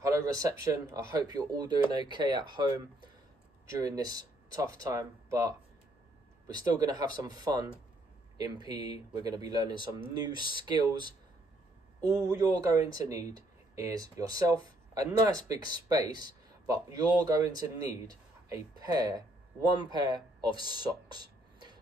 Hello reception, I hope you're all doing okay at home during this tough time, but we're still going to have some fun in PE. We're going to be learning some new skills. All you're going to need is yourself, a nice big space, but you're going to need one pair of socks.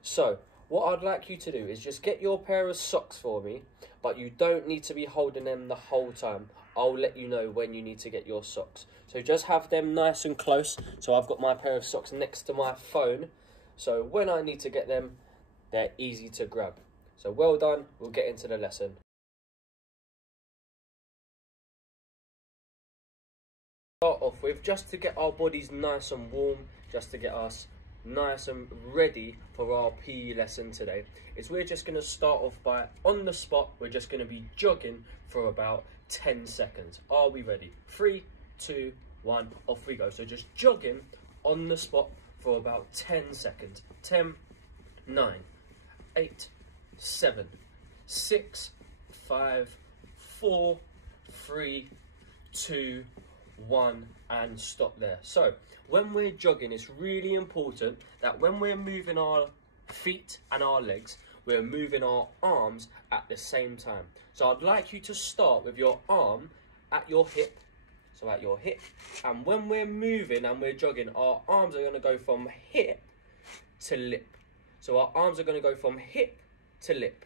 So what I'd like you to do is just get your pair of socks for me, but you don't need to be holding them the whole time. I'll let you know when you need to get your socks. So just have them nice and close. So I've got my pair of socks next to my phone. So when I need to get them, they're easy to grab. So well done, we'll get into the lesson. Start off with, just to get our bodies nice and warm, just to get us nice and ready for our PE lesson today, is we're just going to start off by, on the spot, we're just going to be jogging for about 10 seconds. Are we ready? 3, 2, 1, off we go. So just jogging on the spot for about 10 seconds. 10, 9, 8, 7, 6, 5, 4, 3, 2, 1, and stop there. So when we're jogging, it's really important that when we're moving our feet and our legs, we're moving our arms at the same time. So I'd like you to start with your arm at your hip, so at your hip, and when we're moving and we're jogging, our arms are going to go from hip to lip. So our arms are going to go from hip to lip,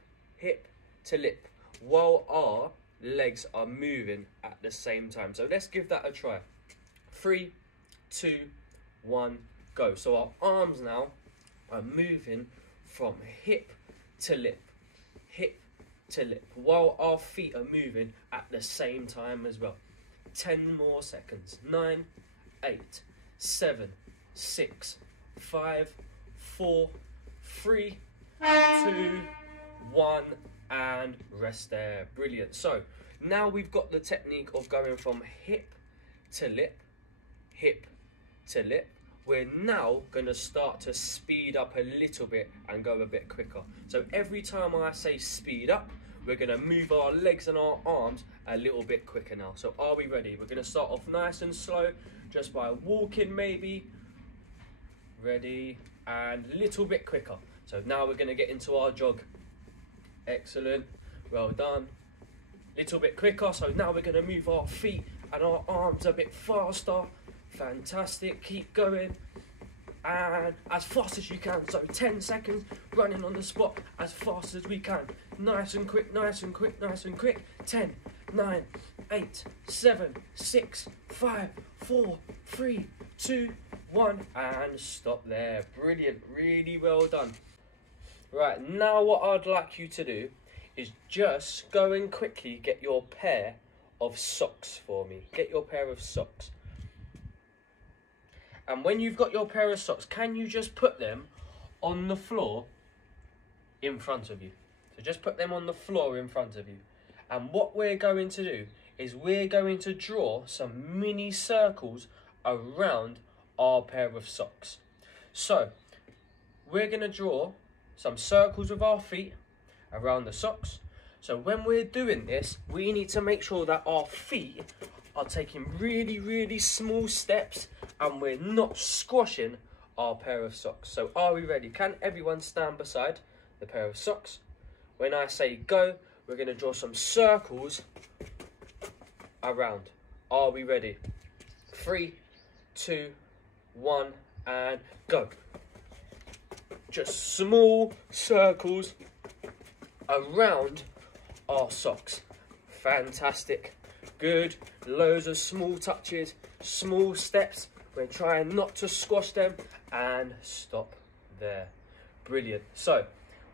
while our legs are moving at the same time. So let's give that a try. 3, 2, 1, go. So our arms now are moving from hip to lip, while our feet are moving at the same time as well. 10 more seconds. 9, 8, 7, 6, 5, 4, 3, 2, 1, and rest there. Brilliant. So now we've got the technique of going from hip to lip, we're now going to start to speed up a little bit and go a bit quicker. So every time I say speed up, we're going to move our legs and our arms a little bit quicker now. So are we ready? We're going to start off nice and slow, just by walking maybe. Ready, and a little bit quicker. So now we're going to get into our jog. Excellent, well done. Little bit quicker, so now we're going to move our feet and our arms a bit faster. Fantastic, keep going, and as fast as you can. So 10 seconds, running on the spot as fast as we can. Nice and quick, nice and quick, nice and quick. 10, 9, 8, 7, 6, 5, 4, 3, 2, 1, and stop there. Brilliant, really well done. Right, now what I'd like you to do is just go and quickly get your pair of socks for me. Get your pair of socks. And when you've got your pair of socks, can you just put them on the floor in front of you? So just put them on the floor in front of you. And what we're going to do is we're going to draw some mini circles around our pair of socks. So we're going to draw some circles with our feet around the socks. So when we're doing this, we need to make sure that our feet are taking really small steps and we're not squashing our pair of socks. So are we ready? Can everyone stand beside the pair of socks? When I say go, we're going to draw some circles around. Are we ready? 3, 2, 1, and go. Just small circles around our socks. Fantastic. Good. Loads of small touches, small steps. We're trying not to squash them, and stop there. Brilliant. So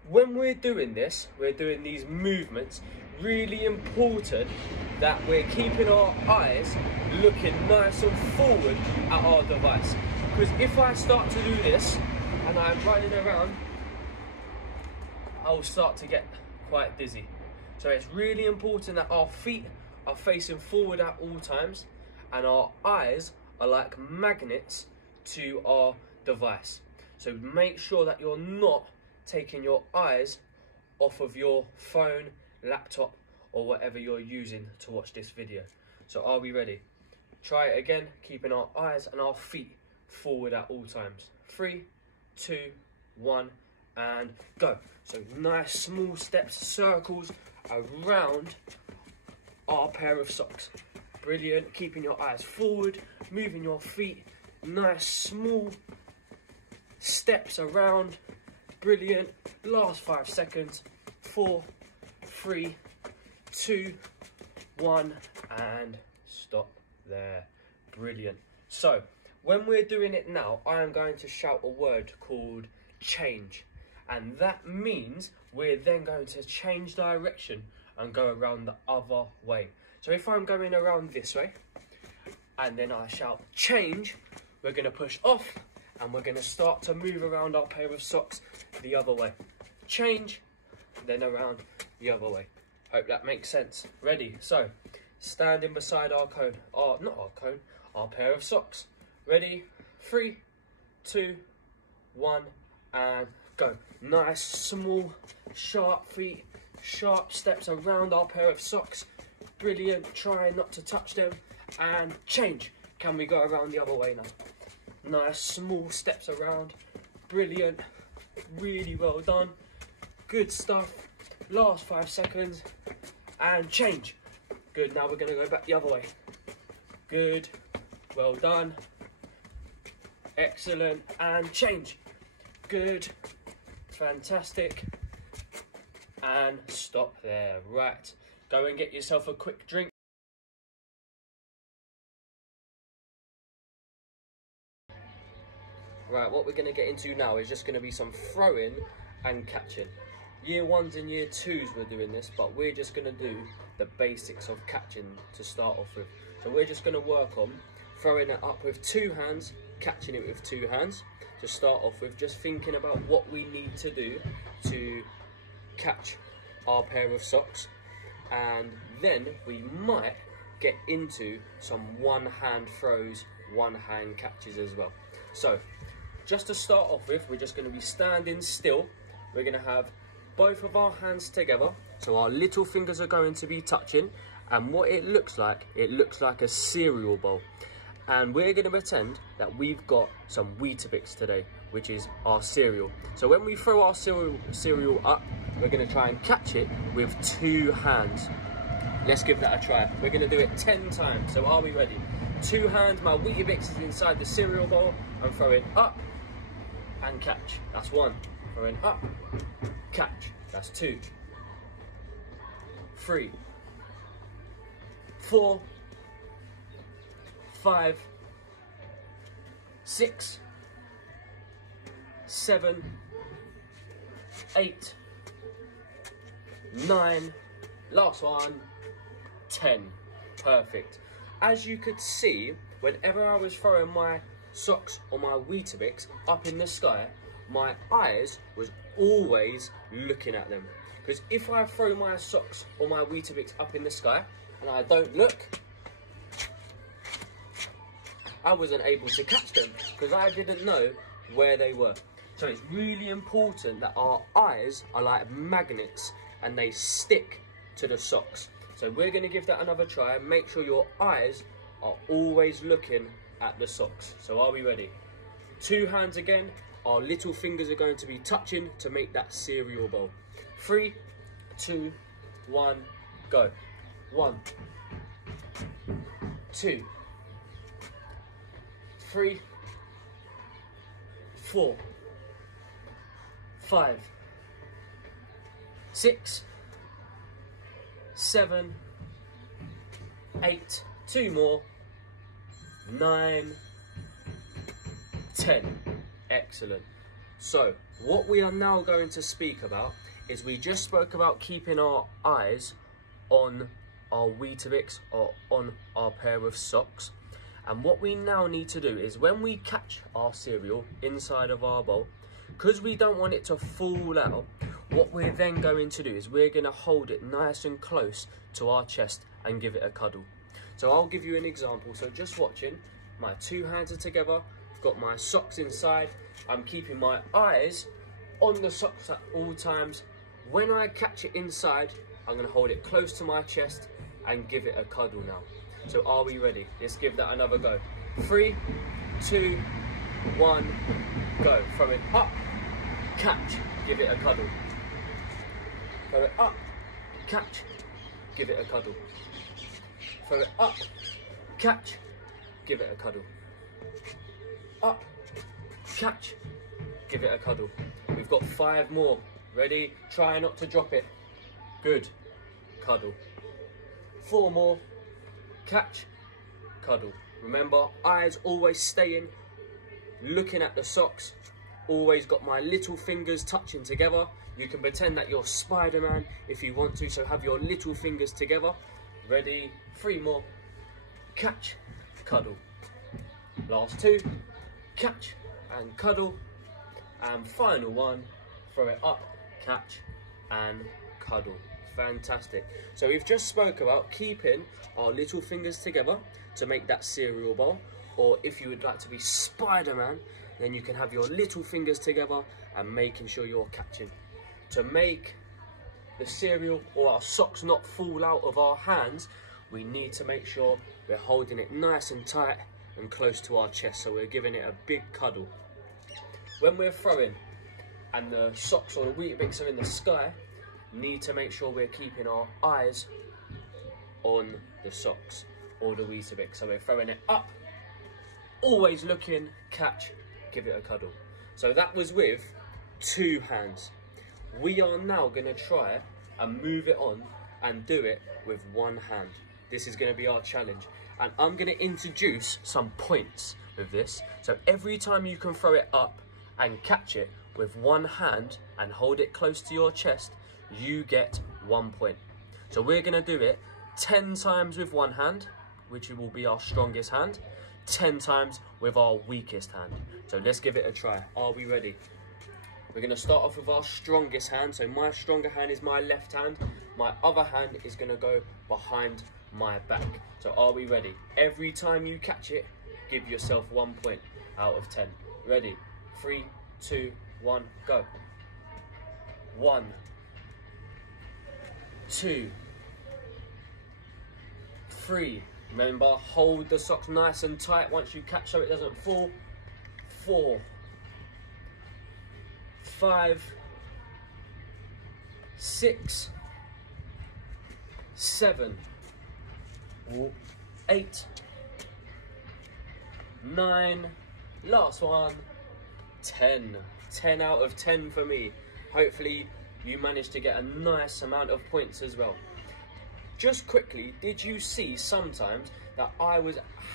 when we're doing this, we're doing these movements, really important that we're keeping our eyes looking nice and forward at our device. Because if I start to do this and I'm running around, I'll start to get quite dizzy. So it's really important that our feet are facing forward at all times and our eyes are like magnets to our device. So make sure that you're not taking your eyes off of your phone, laptop, or whatever you're using to watch this video. So are we ready? Try it again, keeping our eyes and our feet forward at all times. 3, 2, 1, and go. So nice small steps, circles around our pair of socks. Brilliant, keeping your eyes forward, moving your feet, nice small steps around. Brilliant, last 5 seconds. 4, 3, 2, 1, and stop there. Brilliant. So when we're doing it now, I am going to shout a word called change, and that means we're then going to change direction and go around the other way. So if I'm going around this way and then I shout change, we're going to push off and we're going to start to move around our pair of socks the other way. Change, then around the other way. Hope that makes sense. Ready? So standing beside our cone, our pair of socks. Ready? 3, 2, 1, and go. Nice, small, sharp feet, sharp steps around our pair of socks. Brilliant. Try not to touch them. And change. Can we go around the other way now? Nice, small steps around. Brilliant. Really well done. Good stuff. Last 5 seconds. And change. Good. Now we're going to go back the other way. Good. Well done. Excellent. And change. Good. Fantastic. And stop there. Right. Go and get yourself a quick drink. Right, what we're going to get into now is just going to be some throwing and catching. Year 1s and Year 2s we're doing this, but we're just going to do the basics of catching to start off with. So we're just going to work on throwing it up with 2 hands, catching it with 2 hands to start off with, just thinking about what we need to do to catch our pair of socks, and then we might get into some one-hand throws, one-hand catches as well. So just to start off with, we're just going to be standing still. We're going to have both of our hands together, so our little fingers are going to be touching, and what it looks like a cereal bowl. And we're going to pretend that we've got some Weetabix today, which is our cereal. So when we throw our cereal up, we're going to try and catch it with 2 hands. Let's give that a try. We're going to do it 10 times, so are we ready? 2 hands, my Weetabix is inside the cereal bowl. I'm throwing up and catch. That's 1. Throwing up, catch. That's 2. 3. 4. 5. 6. 7. 8. 9. Last one. 10. Perfect. As you could see, whenever I was throwing my socks or my Weetabix up in the sky, my eyes was always looking at them. Because if I throw my socks or my Weetabix up in the sky and I don't look, I wasn't able to catch them because I didn't know where they were. So it's really important that our eyes are like magnets and they stick to the socks. So we're going to give that another try. Make sure your eyes are always looking at the socks. So are we ready? 2 hands again. Our little fingers are going to be touching to make that cereal bowl. 3, 2, 1, go. 1, 2, 3, 4, 5, 6, 7, 8, 2 more, 9, 10. Excellent. So what we are now going to speak about is, we just spoke about keeping our eyes on our Weetabix or on our pair of socks, and what we now need to do is, when we catch our cereal inside of our bowl, because we don't want it to fall out, what we're then going to do is we're going to hold it nice and close to our chest and give it a cuddle. So I'll give you an example. So just watching, my 2 hands are together, I've got my socks inside, I'm keeping my eyes on the socks at all times. When I catch it inside, I'm going to hold it close to my chest and give it a cuddle now. So are we ready? Let's give that another go. 3, 2, 1, go. Throw it up, catch, give it a cuddle. Throw it up, catch, give it a cuddle. Throw it up, catch, give it a cuddle. Up, catch, give it a cuddle. We've got 5 more. Ready? Try not to drop it. Good. Cuddle. 4 more. Catch, cuddle. Remember, eyes always staying, looking at the socks. Always got my little fingers touching together. You can pretend that you're Spider-Man if you want to, so have your little fingers together. Ready? 3 more. Catch, cuddle. Last 2. Catch and cuddle. And final one, throw it up, catch and cuddle. Fantastic. So we've just spoke about keeping our little fingers together to make that cereal bowl, or if you would like to be Spider-Man, then you can have your little fingers together and making sure you're catching. To make the cereal or our socks not fall out of our hands, we need to make sure we're holding it nice and tight and close to our chest, so we're giving it a big cuddle. When we're throwing and the socks or the Weetabix are in the sky, need to make sure we're keeping our eyes on the socks or the Weetabix. So we're throwing it up, always looking, catch, give it a cuddle. So that was with 2 hands. We are now going to try and move it on and do it with 1 hand. This is going to be our challenge. And I'm going to introduce some points with this. So every time you can throw it up and catch it with 1 hand and hold it close to your chest, you get 1 point. So we're going to do it 10 times with 1 hand, which will be our strongest hand, 10 times with our weakest hand. So let's give it a try. Are we ready? We're going to start off with our strongest hand. So my stronger hand is my left hand. My other hand is going to go behind my back. So are we ready? Every time you catch it, give yourself 1 point out of 10. Ready? 3, 2, 1, go. 1, 2, 3. Remember, hold the socks nice and tight once you catch so it doesn't fall. 4, 5, 6, 7, 8, 9, last one, 10. 10 out of 10 for me. Hopefully you managed to get a nice amount of points as well. Just quickly, did you see sometimes that I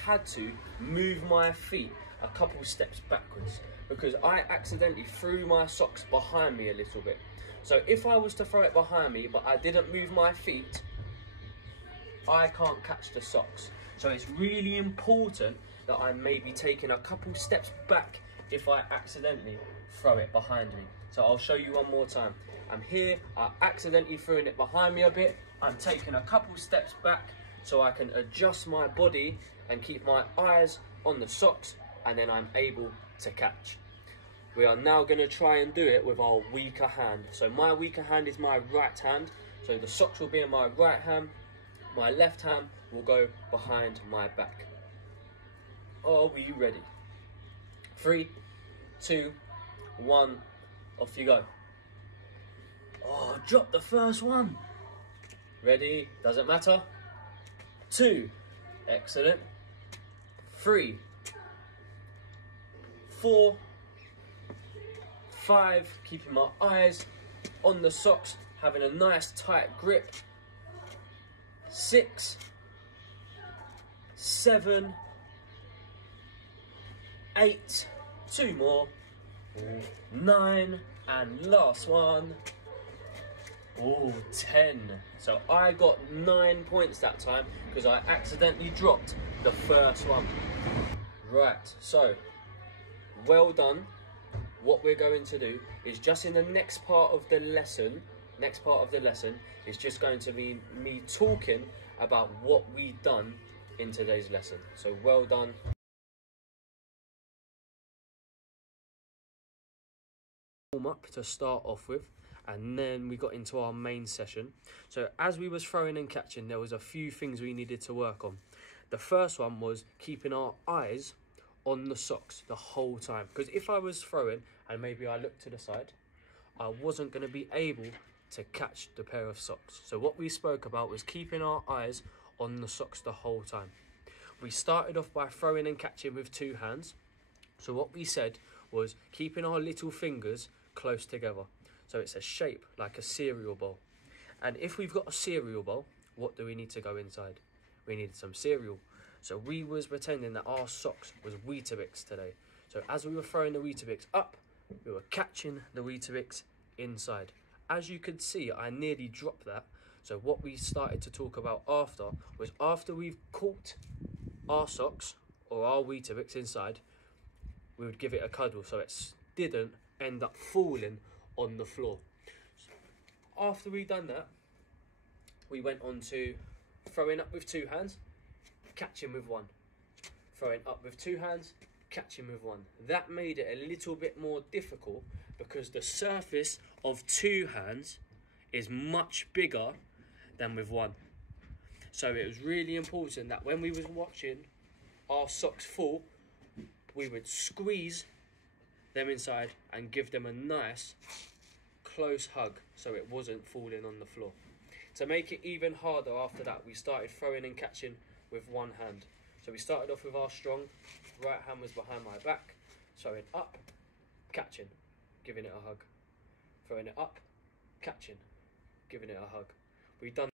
had to move my feet a couple steps backwards because I accidentally threw my socks behind me a little bit? So if I was to throw it behind me but I didn't move my feet, I can't catch the socks. So it's really important that I may be taking a couple steps back if I accidentally throw it behind me. So I'll show you one more time. I'm here, I accidentally threw it behind me a bit. I'm taking a couple steps back so I can adjust my body and keep my eyes on the socks, and then I'm able to catch. We are now going to try and do it with our weaker hand. So my weaker hand is my right hand. So the socks will be in my right hand. My left hand will go behind my back. Are we ready? 3, 2, 1, off you go. Oh, drop the first one. Ready? Doesn't matter. 2, excellent. 3, 4, 5, keeping my eyes on the socks, having a nice tight grip. 6, 7, 8, 2 more, 9, and last one. 10. So I got 9 points that time because I accidentally dropped the first one. Right, so well done. What we're going to do is just in the next part of the lesson, is just going to be me talking about what we've done in today's lesson. So well done. Warm up to start off with, and then we got into our main session. So as we was throwing and catching, there was a few things we needed to work on. The first one was keeping our eyes on the socks the whole time. Because if I was throwing and maybe I looked to the side, I wasn't going to be able to catch the pair of socks. So what we spoke about was keeping our eyes on the socks the whole time. We started off by throwing and catching with 2 hands. So what we said was keeping our little fingers close together. So it's a shape like a cereal bowl. And if we've got a cereal bowl, what do we need to go inside? We needed some cereal. So we was pretending that our socks was Weetabix today. So as we were throwing the Weetabix up, we were catching the Weetabix inside. As you could see, I nearly dropped that. So what we started to talk about after was after we've caught our socks or our Weetabix inside, we would give it a cuddle so it didn't end up falling on the floor. After we done that, we went on to throwing up with 2 hands, catching with 1. Throwing up with 2 hands, catching with 1. That made it a little bit more difficult because the surface of 2 hands is much bigger than with 1. So it was really important that when we was watching our socks fall, we would squeeze them inside and give them a nice close hug so it wasn't falling on the floor. To make it even harder after that, we started throwing and catching with 1 hand. So we started off with our strong, right hand was behind my back, throwing up, catching, giving it a hug. Throwing it up, catching, giving it a hug. We done